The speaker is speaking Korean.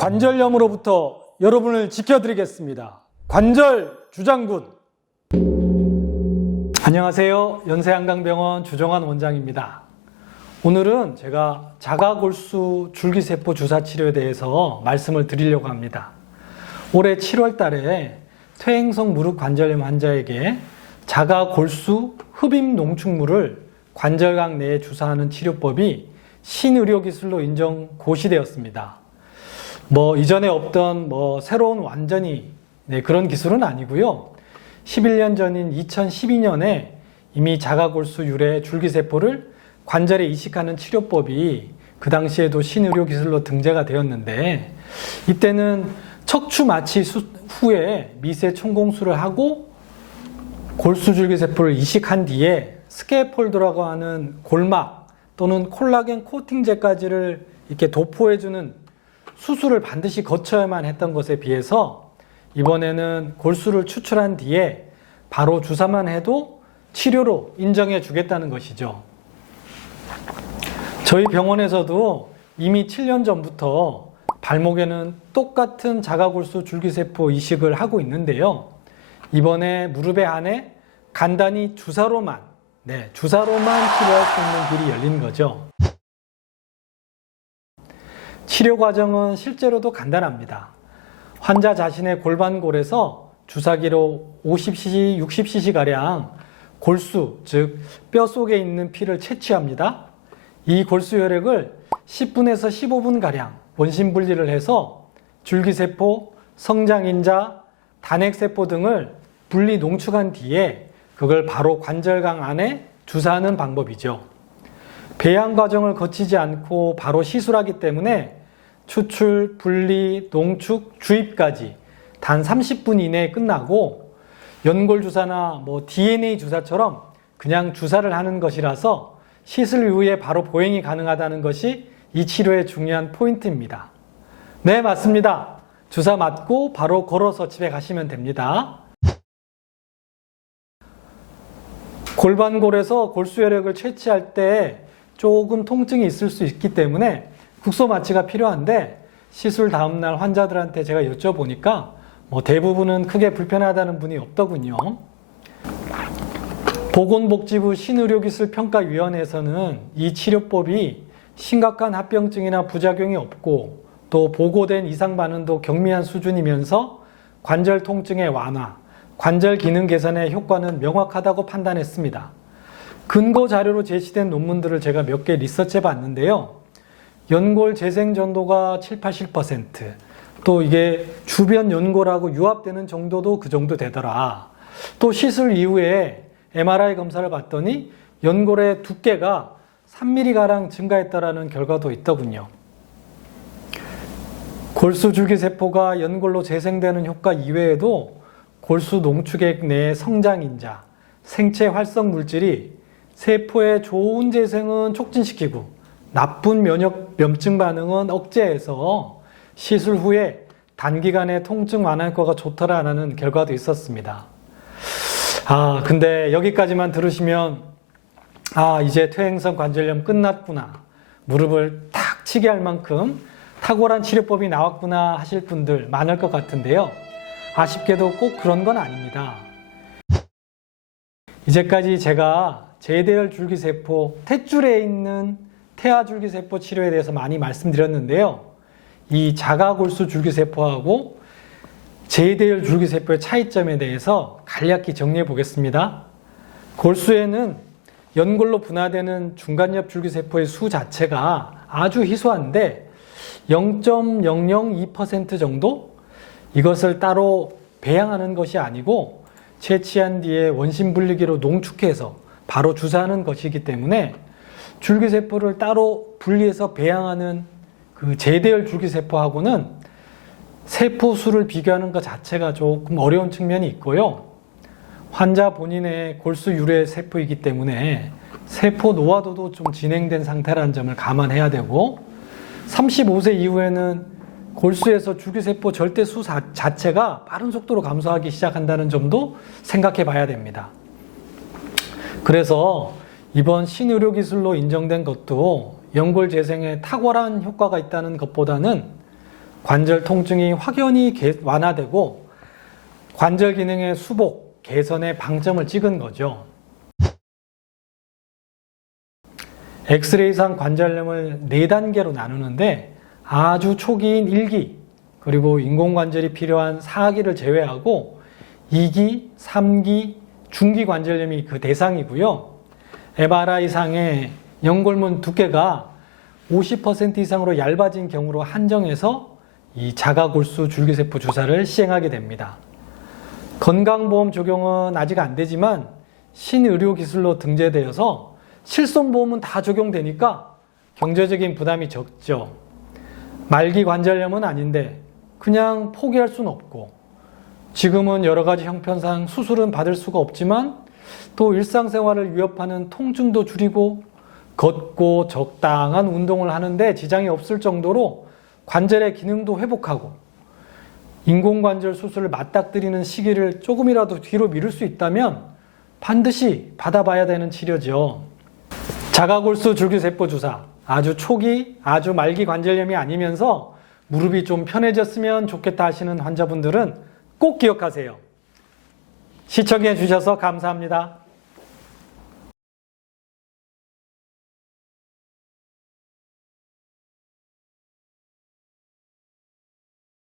관절염으로부터 여러분을 지켜드리겠습니다. 관절 주장군. 안녕하세요. 연세한강병원 주정환 원장입니다. 오늘은 제가 자가골수 줄기세포 주사 치료에 대해서 말씀을 드리려고 합니다. 올해 7월 달에 퇴행성 무릎 관절염 환자에게 자가골수 흡입 농축물을 관절각 내에 주사하는 치료법이 신의료 기술로 인정 고시되었습니다. 뭐 이전에 없던 뭐 새로운 완전히 네, 그런 기술은 아니고요. 11년 전인 2012년에 이미 자가골수 유래 줄기세포를 관절에 이식하는 치료법이 그 당시에도 신의료 기술로 등재가 되었는데 이때는 척추 마취 수- 후에 미세 천공수를 하고 골수 줄기세포를 이식한 뒤에 스케폴드라고 하는 골막 또는 콜라겐 코팅제까지를 이렇게 도포해주는 수술을 반드시 거쳐야만 했던 것에 비해서 이번에는 골수를 추출한 뒤에 바로 주사만 해도 치료로 인정해 주겠다는 것이죠. 저희 병원에서도 이미 7년 전부터 발목에는 똑같은 자가골수 줄기세포 이식을 하고 있는데요. 이번에 무릎의 안에 간단히 주사로만, 네, 주사로만 치료할 수 있는 길이 열린 거죠. 치료 과정은 실제로도 간단합니다. 환자 자신의 골반골에서 주사기로 50cc, 60cc 가량 골수, 즉 뼈 속에 있는 피를 채취합니다. 이 골수 혈액을 10분에서 15분 가량 원심 분리를 해서 줄기세포, 성장인자, 단핵세포 등을 분리 농축한 뒤에 그걸 바로 관절강 안에 주사하는 방법이죠. 배양 과정을 거치지 않고 바로 시술하기 때문에 추출, 분리, 농축, 주입까지 단 30분 이내에 끝나고 연골 주사나 뭐 DNA 주사처럼 그냥 주사를 하는 것이라서 시술 이후에 바로 보행이 가능하다는 것이 이 치료의 중요한 포인트입니다. 네, 맞습니다. 주사 맞고 바로 걸어서 집에 가시면 됩니다. 골반골에서 골수혈액을 채취할 때 조금 통증이 있을 수 있기 때문에 국소 마취가 필요한데 시술 다음날 환자들한테 제가 여쭤보니까 뭐 대부분은 크게 불편하다는 분이 없더군요. 보건복지부 신의료기술 평가위원회에서는 이 치료법이 심각한 합병증이나 부작용이 없고 또 보고된 이상 반응도 경미한 수준이면서 관절 통증의 완화, 관절 기능 개선의 효과는 명확하다고 판단했습니다. 근거 자료로 제시된 논문들을 제가 몇 개 리서치해 봤는데요. 연골 재생 전도가 7, 80%, 또 이게 주변 연골하고 유합되는 정도도 그 정도 되더라. 또 시술 이후에 MRI 검사를 봤더니 연골의 두께가 3mm가량 증가했다라는 결과도 있더군요. 골수 줄기세포가 연골로 재생되는 효과 이외에도 골수 농축액 내의 성장인자, 생체 활성 물질이 세포의 좋은 재생은 촉진시키고 나쁜 면역 염증 반응은 억제해서 시술 후에 단기간에 통증 완화 효과가 좋더라라는 결과도 있었습니다. 아, 근데 여기까지만 들으시면 아, 이제 퇴행성 관절염 끝났구나. 무릎을 탁 치게 할 만큼 탁월한 치료법이 나왔구나 하실 분들 많을 것 같은데요. 아쉽게도 꼭 그런 건 아닙니다. 이제까지 제가 제대열 줄기세포, 탯줄에 있는 태아 줄기세포 치료에 대해서 많이 말씀드렸는데요. 이 자가골수 줄기세포하고 제대열 줄기세포의 차이점에 대해서 간략히 정리해 보겠습니다. 골수에는 연골로 분화되는 중간엽 줄기세포의 수 자체가 아주 희소한데 0.002% 정도 이것을 따로 배양하는 것이 아니고 채취한 뒤에 원심 분리기로 농축해서 바로 주사하는 것이기 때문에 줄기세포를 따로 분리해서 배양하는 그 제대열 줄기세포하고는 세포 수를 비교하는 것 자체가 조금 어려운 측면이 있고요. 환자 본인의 골수 유래 세포이기 때문에 세포 노화도도 좀 진행된 상태라는 점을 감안해야 되고 35세 이후에는 골수에서 줄기세포 절대수 자- 자체가 빠른 속도로 감소하기 시작한다는 점도 생각해 봐야 됩니다. 그래서 이번 신의료 기술로 인정된 것도 연골 재생에 탁월한 효과가 있다는 것보다는 관절 통증이 확연히 개- 완화되고 관절 기능의 수복, 개선에 방점을 찍은 거죠. 엑스레이상 관절염을 네 단계로 나누는데 아주 초기인 1기, 그리고 인공관절이 필요한 4기를 제외하고 2기, 3기, 중기 관절염이 그 대상이고요. MRI상의 연골문 두께가 50% 이상으로 얇아진 경우로 한정해서 이 자가골수 줄기세포 주사를 시행하게 됩니다. 건강보험 적용은 아직 안 되지만 신의료 기술로 등재되어서 실손보험은 다 적용되니까 경제적인 부담이 적죠. 말기 관절염은 아닌데 그냥 포기할 수는 없고 지금은 여러 가지 형편상 수술은 받을 수가 없지만 또 일상생활을 위협하는 통증도 줄이고 걷고 적당한 운동을 하는데 지장이 없을 정도로 관절의 기능도 회복하고 인공관절 수술을 맞닥뜨리는 시기를 조금이라도 뒤로 미룰 수 있다면 반드시 받아봐야 되는 치료죠. 자가골수 줄기세포 주사 아주 초기, 아주 말기 관절염이 아니면서 무릎이 좀 편해졌으면 좋겠다 하시는 환자분들은 꼭 기억하세요. 시청해 주셔서 감사합니다.